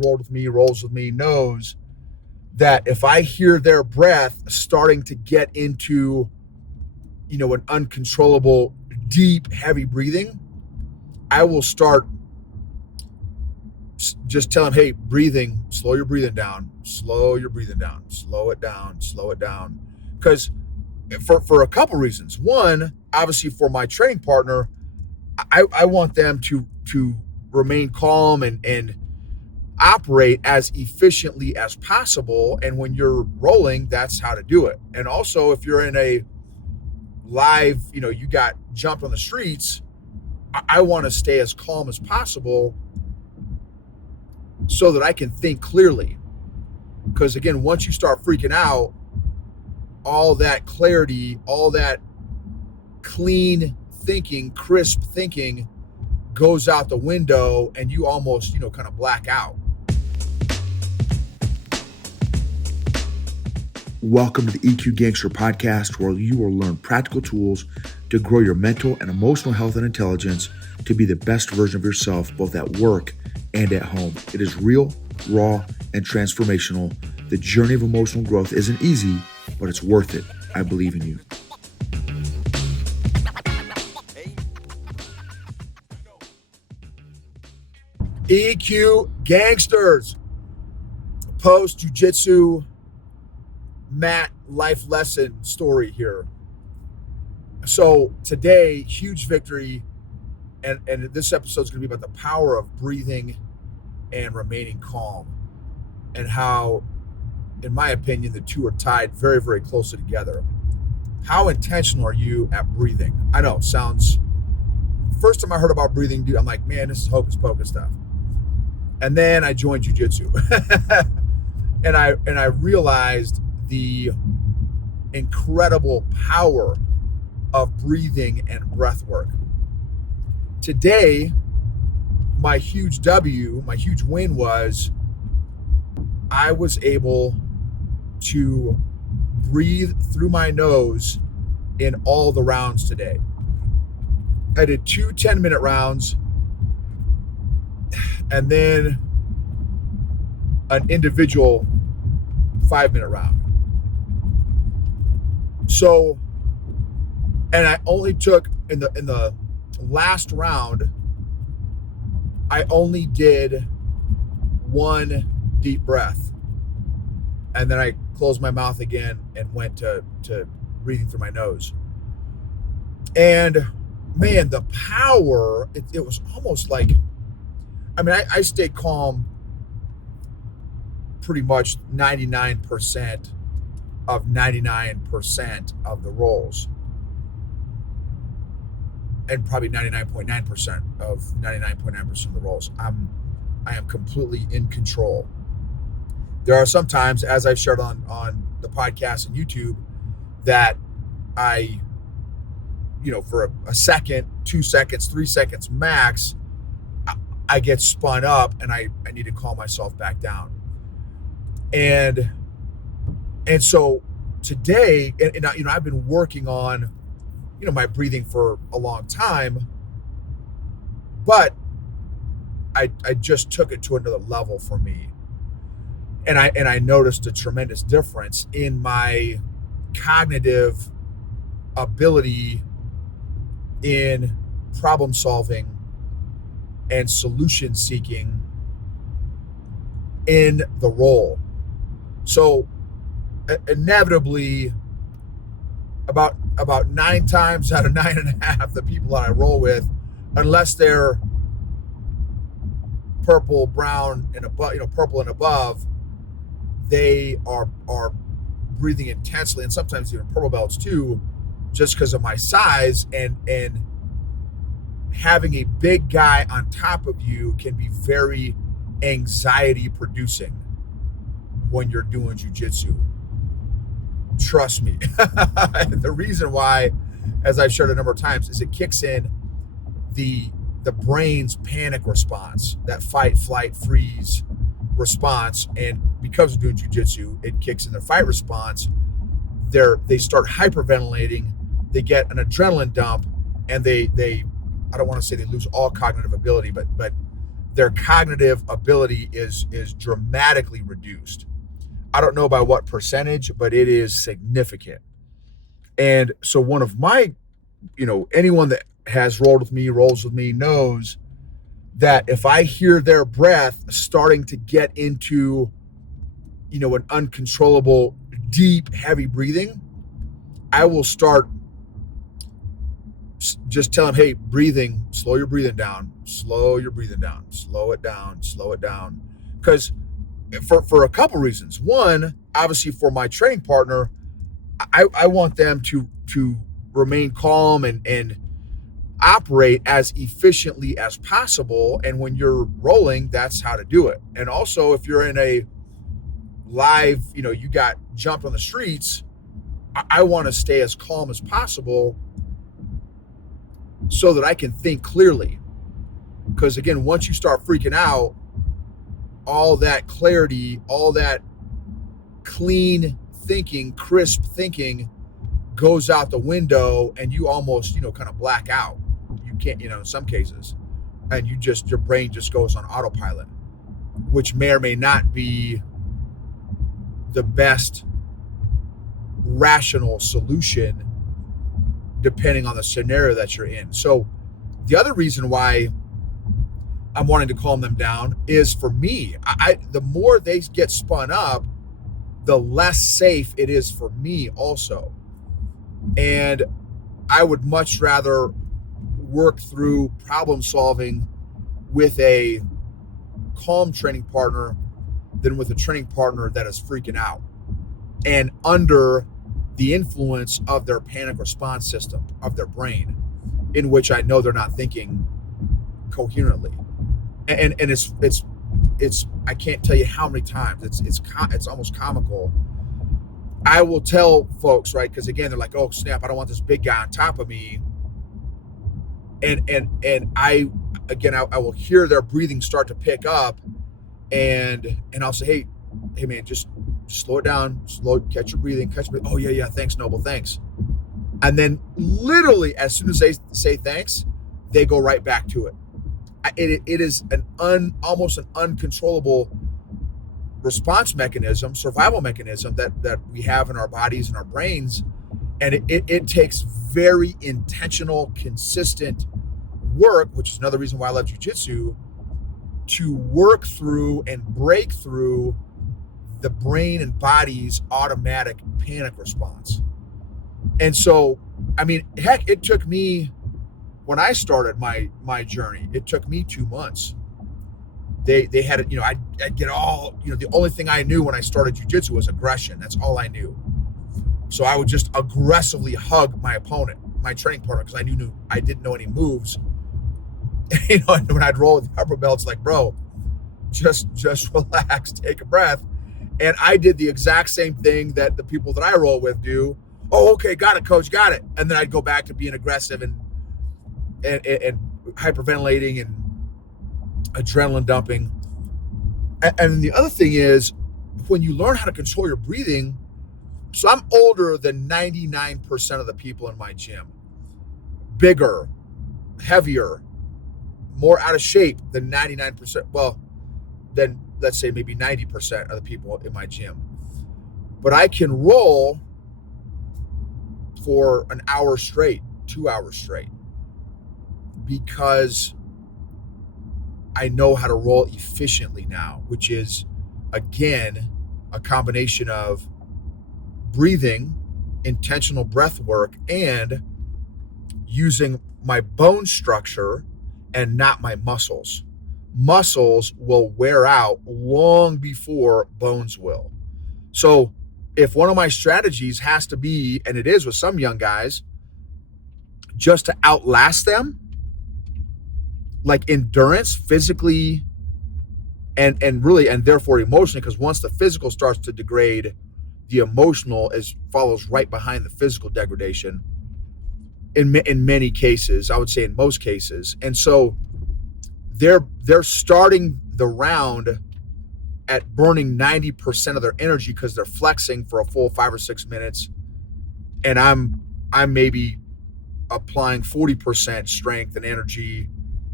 rolls with me, knows that if I hear their breath starting to get into, an uncontrollable, deep, heavy breathing, I will start just telling, hey, breathing, slow your breathing down, slow it down. Because for a couple reasons. One, obviously for my training partner, I want them to remain calm and operate as efficiently as possible. And when you're rolling, that's how to do it. And also, if you're in a live, you got jumped on the streets, I want to stay as calm as possible so that I can think clearly. Because again, once you start freaking out, all that clarity, all that clean thinking, crisp thinking goes out the window, and you almost, kind of black out. Welcome to the EQ Gangster podcast, where you will learn practical tools to grow your mental and emotional health and intelligence to be the best version of yourself, both at work and at home. It is real, raw, and transformational. The journey of emotional growth isn't easy, but it's worth it. I believe in you. EQ Gangsters, post jiu-jitsu mat life lesson story here. So today, huge victory, and this episode is going to be about the power of breathing and remaining calm, and how, in my opinion, the two are tied very, very closely together. How intentional are you at breathing? I know, sounds, first time I heard about breathing, dude, I'm like, man, this is hocus pocus stuff. And then I joined jiu-jitsu and I realized the incredible power of breathing and breath work. Today, my huge win was I was able to breathe through my nose in all the rounds today. I did 2 10-minute rounds and then an individual 5-minute round. So, and I only took in the last round, I only did one deep breath, and then I closed my mouth again and went to breathing through my nose. And man, the power, it was almost like, I stay calm pretty much 99% of 99% of the rolls, and probably 99.9% of 99.9% of the rolls. I am completely in control. There are some times, as I've shared on the podcast and YouTube, that I, for a second, 2 seconds, 3 seconds max, I get spun up and I need to calm myself back down. And so today, and I've been working on, my breathing for a long time, but I just took it to another level for me. And I noticed a tremendous difference in my cognitive ability in problem solving and solution seeking in the role. So inevitably, about 9 times out of 9.5, the people that I roll with, unless they're purple, brown, and above, purple and above, they are breathing intensely, and sometimes even purple belts too, just because of my size, and having a big guy on top of you can be very anxiety producing when you're doing jiu-jitsu. Trust me. The reason why, as I've shared a number of times, is it kicks in the brain's panic response, that fight, flight, freeze response. And because of doing jiu-jitsu, it kicks in the fight response. They start hyperventilating, they get an adrenaline dump, and they I don't want to say they lose all cognitive ability, but their cognitive ability is dramatically reduced. I don't know by what percentage, but it is significant. And so one of my, anyone that has rolls with me knows that if I hear their breath starting to get into, an uncontrollable, deep, heavy breathing, I will start just tell them, hey, breathing, slow your breathing down, slow your breathing down, slow it down, slow it down. Because for a couple reasons. One, obviously for my training partner, I want them to remain calm and operate as efficiently as possible. And when you're rolling, that's how to do it. And also, if you're in a live, you got jumped on the streets, I want to stay as calm as possible so that I can think clearly. Because again, once you start freaking out, all that clarity, all that clean thinking, crisp thinking goes out the window, and you almost, kind of black out. You can't, in some cases, and your brain just goes on autopilot, which may or may not be the best rational solution depending on the scenario that you're in. So the other reason why I'm wanting to calm them down is, for me, the more they get spun up, the less safe it is for me also. And I would much rather work through problem solving with a calm training partner than with a training partner that is freaking out and under the influence of their panic response system, of their brain, in which I know they're not thinking coherently. And it's I can't tell you how many times it's almost comical. I will tell folks, right, because again, they're like, oh snap, I don't want this big guy on top of me. And I will hear their breathing start to pick up, and I'll say, hey man, just slow it down, catch your breathing. Oh yeah, thanks, Noble, thanks. And then literally as soon as they say thanks, they go right back to it. It is almost an uncontrollable response mechanism, survival mechanism that we have in our bodies and our brains. And it takes very intentional, consistent work, which is another reason why I love jiu-jitsu, to work through and break through the brain and body's automatic panic response. And so, I mean, heck, it took me, when I started my journey, it took me 2 months. They had it, I'd get all, the only thing I knew when I started jiu-jitsu was aggression. That's all I knew. So I would just aggressively hug my opponent, my training partner, because I didn't know any moves. And when I'd roll with the upper belts, like, bro, just relax, take a breath. And I did the exact same thing that the people that I roll with do. Oh, okay, got it, coach, got it. And then I'd go back to being aggressive and hyperventilating and adrenaline dumping. And the other thing is, when you learn how to control your breathing, so I'm older than 99% of the people in my gym, bigger, heavier, more out of shape than 99%. Well, then let's say maybe 90% of the people in my gym. But I can roll for an hour straight, 2 hours straight, because I know how to roll efficiently now, which is, again, a combination of breathing, intentional breath work, and using my bone structure and not my muscles. Muscles will wear out long before bones will. So if one of my strategies has to be, and it is with some young guys, just to outlast them, like endurance, physically and really, and therefore emotionally, because once the physical starts to degrade, the emotional follows right behind the physical degradation in many cases, I would say in most cases. And so they're starting the round at burning 90% of their energy because they're flexing for a full 5 or 6 minutes, and I'm maybe applying 40% strength and energy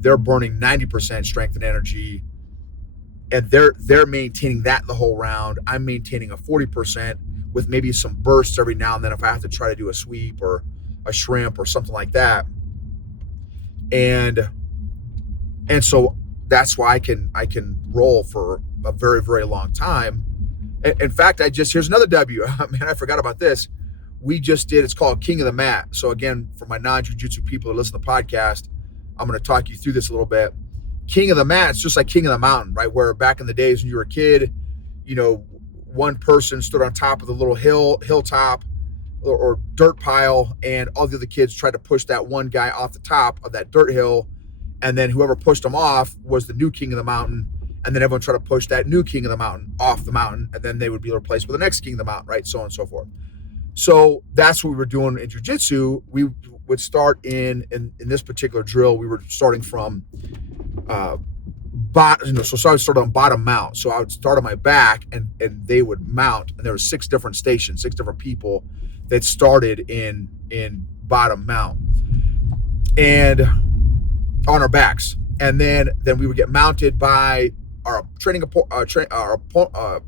they're burning 90% strength and energy, and they're maintaining that the whole round. I'm maintaining a 40% with maybe some bursts every now and then if I have to try to do a sweep or a shrimp or something like that. And so that's why I can roll for a very, very long time. In fact, here's another W. Man, I forgot about this. We just did, it's called King of the Mat. So again, for my non-jiu-jitsu people that listen to the podcast, I'm going to talk you through this a little bit. King of the Mat, it's just like King of the Mountain, right? Where back in the days when you were a kid, one person stood on top of the little hilltop or dirt pile, and all the other kids tried to push that one guy off the top of that dirt hill, and then whoever pushed him off was the new king of the mountain, and then everyone tried to push that new king of the mountain off the mountain, and then they would be replaced with the next king of the mountain, right? So on and so forth. So that's what we were doing in jiu-jitsu. We would start in this particular drill, we were starting from so I would start on bottom mount. So I would start on my back, and they would mount, and there were 6 different stations, 6 different people that started in bottom mount and on our backs, and then we would get mounted by our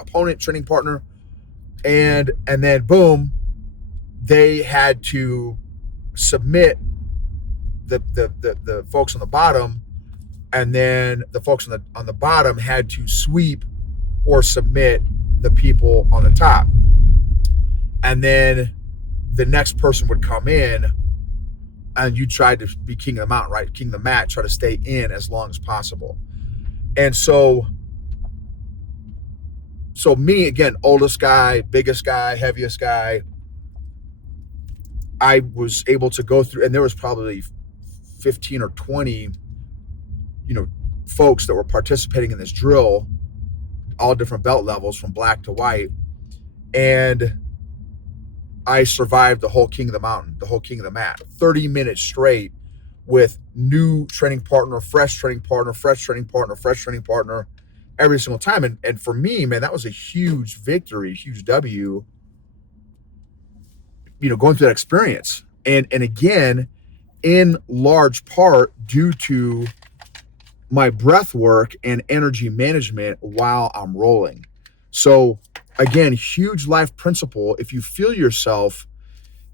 opponent training partner, and then boom, they had to submit the folks on the bottom, and then the folks on the bottom had to sweep or submit the people on the top, and then the next person would come in, and you tried to be king of the mountain, right? King of the mat, try to stay in as long as possible. And so me, again, oldest guy, biggest guy, heaviest guy, I was able to go through, and there was probably 15 or 20, folks that were participating in this drill, all different belt levels from black to white. And I survived the whole king of the mountain, the whole king of the mat, 30 minutes straight with new training partner, fresh training partner, fresh training partner, fresh training partner every single time. And for me, man, that was a huge victory, huge W, going through that experience. And again, in large part due to my breath work and energy management while I'm rolling. So again, huge life principle. If you feel yourself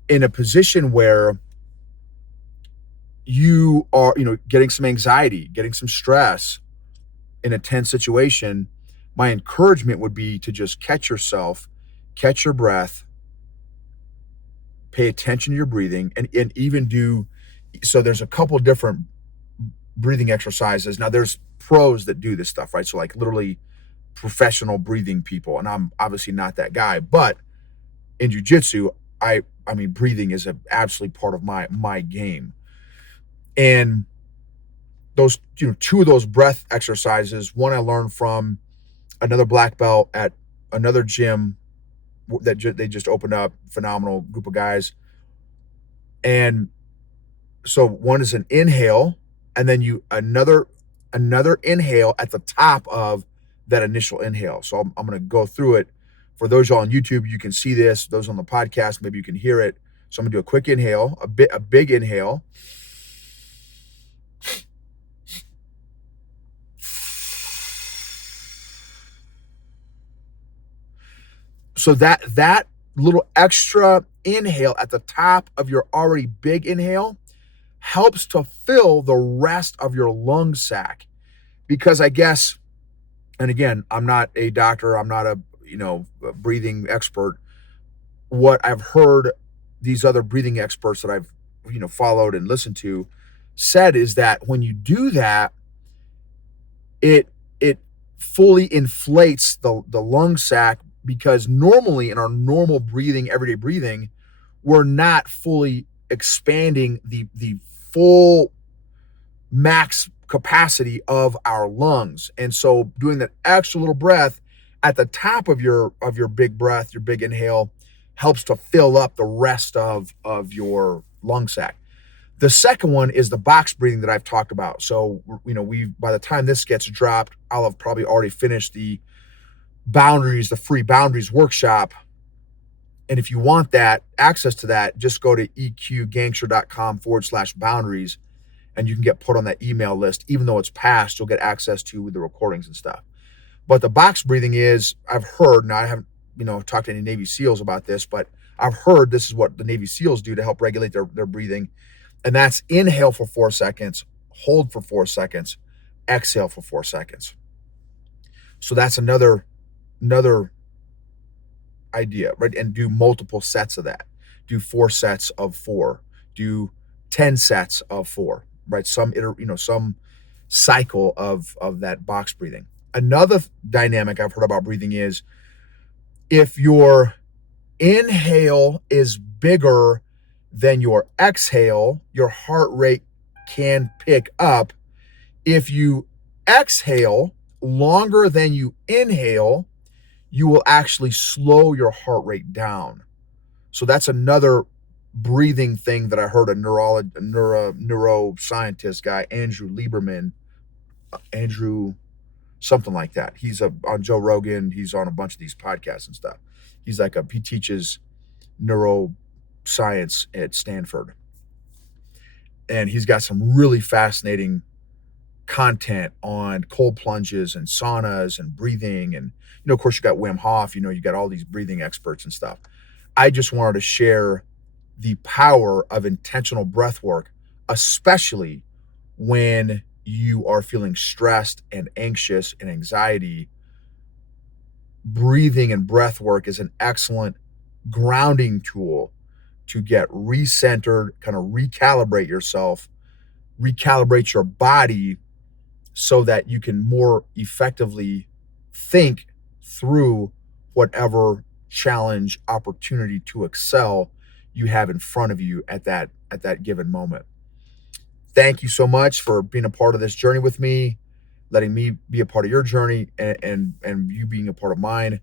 in a position where you are, getting some anxiety, getting some stress in a tense situation, my encouragement would be to just catch yourself, catch your breath, pay attention to your breathing, and even do, so there's a couple different breathing exercises. Now there's pros that do this stuff, right? So like literally professional breathing people, and I'm obviously not that guy, but in jiu-jitsu, I mean, breathing is absolutely part of my game. And those, 2 of those breath exercises, one I learned from another black belt at another gym that they just opened up, phenomenal group of guys. And so one is an inhale, and then another inhale at the top of that initial inhale. So I'm going to go through it. For those y'all on YouTube, you can see this. Those on the podcast, maybe you can hear it. So I'm going to do a quick inhale, a big inhale. So that little extra inhale at the top of your already big inhale helps to fill the rest of your lung sac. Because I guess, and again, I'm not a doctor, I'm not a breathing expert. What I've heard these other breathing experts that I've followed and listened to said is that when you do that, it fully inflates the lung sac, because normally in our normal breathing, everyday breathing, we're not fully expanding the full max capacity of our lungs. And so doing that extra little breath at the top of your big breath, your big inhale, helps to fill up the rest of your lung sac. The second one is the box breathing that I've talked about. So, by the time this gets dropped, I'll have probably already finished the free boundaries workshop. And if you want access to that, just go to eqgangster.com/boundaries. and you can get put on that email list. Even though it's passed, you'll get access to the recordings and stuff. But the box breathing is, I've heard, now I haven't, talked to any Navy SEALs about this, but I've heard this is what the Navy SEALs do to help regulate their breathing. And that's inhale for 4 seconds, hold for 4 seconds, exhale for 4 seconds. So that's another idea, right? And do multiple sets of that. Do 4 sets of 4. Do 10 sets of 4, right? Some cycle of that box breathing. Another dynamic I've heard about breathing is if your inhale is bigger than your exhale, your heart rate can pick up. If you exhale longer than you inhale, you will actually slow your heart rate down. So that's another breathing thing that I heard a neuroscientist guy, Andrew something like that. He's on Joe Rogan. He's on a bunch of these podcasts and stuff. He teaches neuroscience at Stanford. And he's got some really fascinating content on cold plunges and saunas and breathing. And, of course, you got Wim Hof, you got all these breathing experts and stuff. I just wanted to share the power of intentional breath work, especially when you are feeling stressed and anxious and anxiety. Breathing and breath work is an excellent grounding tool to get recentered, kind of recalibrate yourself, recalibrate your body so that you can more effectively think through whatever challenge, opportunity to excel you have in front of you at that given moment. Thank you so much for being a part of this journey with me, letting me be a part of your journey, and you being a part of mine.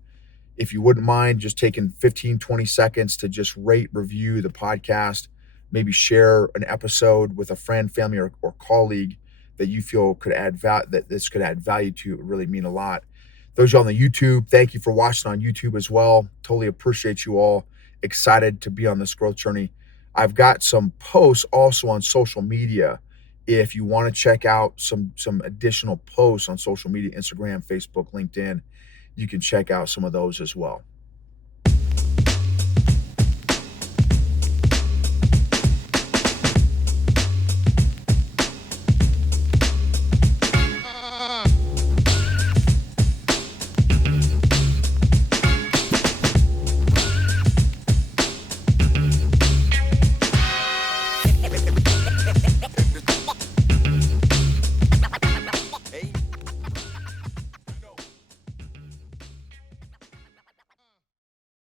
If you wouldn't mind just taking 15, 20 seconds to just rate, review the podcast, maybe share an episode with a friend, family, or colleague that you feel could add that this could add value to, it would really mean a lot. Those of you on the YouTube, thank you for watching on YouTube as well. Totally appreciate you all. Excited to be on this growth journey. I've got some posts also on social media. If you want to check out some additional posts on social media, Instagram, Facebook, LinkedIn, you can check out some of those as well.